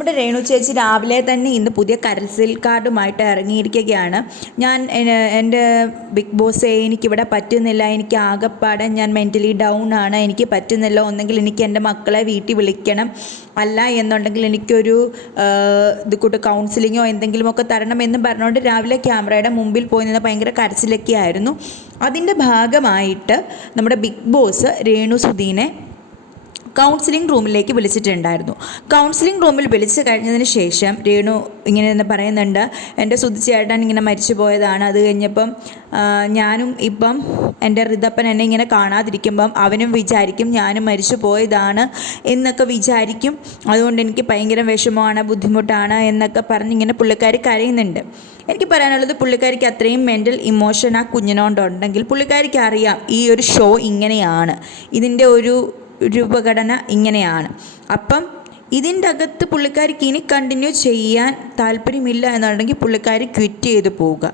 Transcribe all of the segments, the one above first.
നമ്മുടെ രേണു ചേച്ചി രാവിലെ തന്നെ ഇന്ന് പുതിയ കരസിൽ കാർഡുമായിട്ട് ഇറങ്ങിയിരിക്കുകയാണ്. എൻ്റെ ബിഗ് ബോസ് എനിക്കിവിടെ പറ്റുന്നില്ല, എനിക്ക് ആകെപ്പാടെ ഞാൻ മെൻ്റലി ഡൗൺ ആണ്, എനിക്ക് പറ്റുന്നില്ല, ഒന്നെങ്കിൽ എനിക്ക് എൻ്റെ മക്കളെ വീട്ടിൽ വിളിക്കണം, അല്ല എന്നുണ്ടെങ്കിൽ എനിക്കൊരു ഇത് കൂട്ട് കൗൺസിലിങ്ങോ എന്തെങ്കിലുമൊക്കെ തരണം എന്ന് പറഞ്ഞുകൊണ്ട് രാവിലെ ക്യാമറയുടെ മുമ്പിൽ പോയി നിന്ന് ഭയങ്കര കരച്ചിലൊക്കെ ആയിരുന്നു. അതിൻ്റെ ഭാഗമായിട്ട് നമ്മുടെ ബിഗ് ബോസ് രേണു സുധീനെ കൗൺസിലിംഗ് റൂമിലേക്ക് വിളിച്ചിട്ടുണ്ടായിരുന്നു. കൗൺസിലിംഗ് റൂമിൽ വിളിച്ച് കഴിഞ്ഞതിന് ശേഷം രേണു ഇങ്ങനെ പറയുന്നുണ്ട്, എൻ്റെ സുധിച്ചേട്ടൻ ഇങ്ങനെ മരിച്ചു പോയതാണ്, അത് കഴിഞ്ഞപ്പം ഞാനും ഇപ്പം എൻ്റെ ഋതപ്പൻ എന്നെ ഇങ്ങനെ കാണാതിരിക്കുമ്പം അവനും വിചാരിക്കും ഞാനും മരിച്ചു പോയതാണ് എന്നൊക്കെ വിചാരിക്കും, അതുകൊണ്ട് എനിക്ക് ഭയങ്കര വിഷമമാണ്, ബുദ്ധിമുട്ടാണ് എന്നൊക്കെ പറഞ്ഞിങ്ങനെ പുള്ളിക്കാരി കരയുന്നുണ്ട്. എനിക്ക് പറയാനുള്ളത്, പുള്ളിക്കാരിക്ക് അത്രയും മെൻ്റൽ ഇമോഷൻ ആ കുഞ്ഞിനോണ്ടുണ്ടെങ്കിൽ പുള്ളിക്കാരിക്ക് അറിയാം ഈ ഒരു ഷോ ഇങ്ങനെയാണ്, ഇതിൻ്റെ ഒരു രൂപഘടന ഇങ്ങനെയാണ്. അപ്പം ഇതിൻ്റെ അകത്ത് പുള്ളിക്കാരിക്ക് ഇനി കണ്ടിന്യൂ ചെയ്യാൻ താല്പര്യമില്ല എന്നുണ്ടെങ്കിൽ പുള്ളിക്കാരി ക്വിറ്റ് ചെയ്ത് പോവുക.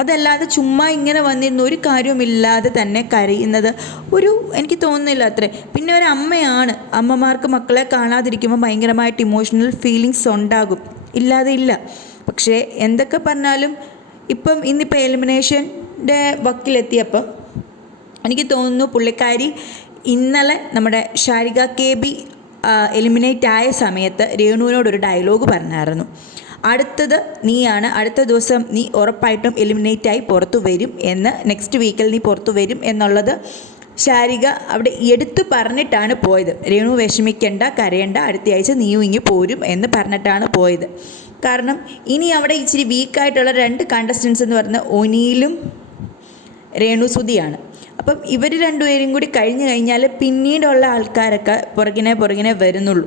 അതല്ലാതെ ചുമ്മാ ഇങ്ങനെ വന്നിരുന്ന ഒരു കാര്യവുമില്ലാതെ തന്നെ കരയുന്നത് എനിക്ക് തോന്നുന്നില്ല അത്രേ. പിന്നെ ഒരു അമ്മയാണ്, അമ്മമാർക്ക് മക്കളെ കാണാതിരിക്കുമ്പോൾ ഭയങ്കരമായിട്ട് ഇമോഷണൽ ഫീലിങ്സ് ഉണ്ടാകും, ഇല്ലാതെ ഇല്ല. പക്ഷേ എന്തൊക്കെ പറഞ്ഞാലും ഇന്നിപ്പോൾ എലിമിനേഷൻ്റെ വക്കിലെത്തിയപ്പോൾ എനിക്ക് തോന്നുന്നു പുള്ളിക്കാരി ഇന്നലെ നമ്മുടെ ഷാരിക KB എലിമിനേറ്റ് ആയ സമയത്ത് രേണുവിനോടൊരു ഡയലോഗ് പറഞ്ഞായിരുന്നു, അടുത്തത് നീയാണ്, അടുത്ത ദിവസം നീ ഉറപ്പായിട്ടും എലിമിനേറ്റായി പുറത്തു വരും എന്ന്, നെക്സ്റ്റ് വീക്കിൽ നീ പുറത്തു വരും എന്നുള്ളത് ഷാരിക അവിടെ എടുത്തു പറഞ്ഞിട്ടാണ് പോയത്. രേണു വിഷമിക്കേണ്ട, കരയേണ്ട, അടുത്ത ആഴ്ച നീയും ഇങ്ങ് പോരും എന്ന് പറഞ്ഞിട്ടാണ് പോയത്. കാരണം ഇനി അവിടെ ഇച്ചിരി വീക്കായിട്ടുള്ള 2 കണ്ടസ്റ്റൻസ് എന്ന് പറയുന്നത് ഒനിയിലും രേണു സുധിയാണ്. അപ്പം ഇവർ രണ്ടുപേരും കൂടി കഴിഞ്ഞു കഴിഞ്ഞാൽ പിന്നീടുള്ള ആൾക്കാരൊക്കെ പുറകിനെ വരുന്നുള്ളൂ.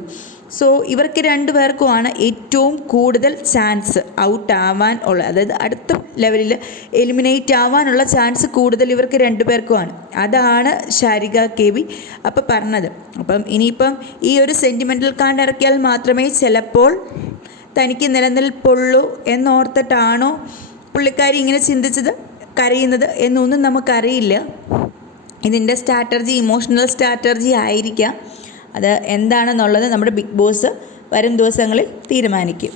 സോ ഇവർക്ക് 2 പേർക്കുമാണ് ഏറ്റവും കൂടുതൽ ചാൻസ് ഔട്ട് ആവാൻ ഉള്ളത്, അതായത് അടുത്ത ലെവലിൽ എലിമിനേറ്റ് ആവാനുള്ള ചാൻസ് കൂടുതൽ ഇവർക്ക് 2 പേർക്കുമാണ്. അതാണ് ഷാരിക KB അപ്പം പറഞ്ഞത്. അപ്പം ഇനിയിപ്പം ഈ ഒരു സെൻറ്റിമെൻ്റൽ കാർഡ് ഇറക്കിയാൽ മാത്രമേ ചിലപ്പോൾ തനിക്ക് നിലനിൽപ്പുള്ളൂ എന്നോർത്തിട്ടാണോ പുള്ളിക്കാരി ഇങ്ങനെ ചിന്തിച്ചത്, കരയുന്നത് എന്നൊന്നും നമുക്കറിയില്ല. ഇതിൻ്റെ സ്ട്രാറ്റജി ഇമോഷണൽ സ്ട്രാറ്റജി ആയിരിക്കാം. അത് എന്താണെന്നുള്ളത് നമ്മുടെ ബിഗ് ബോസ് വരും ദിവസങ്ങളിൽ തീരുമാനിക്കും.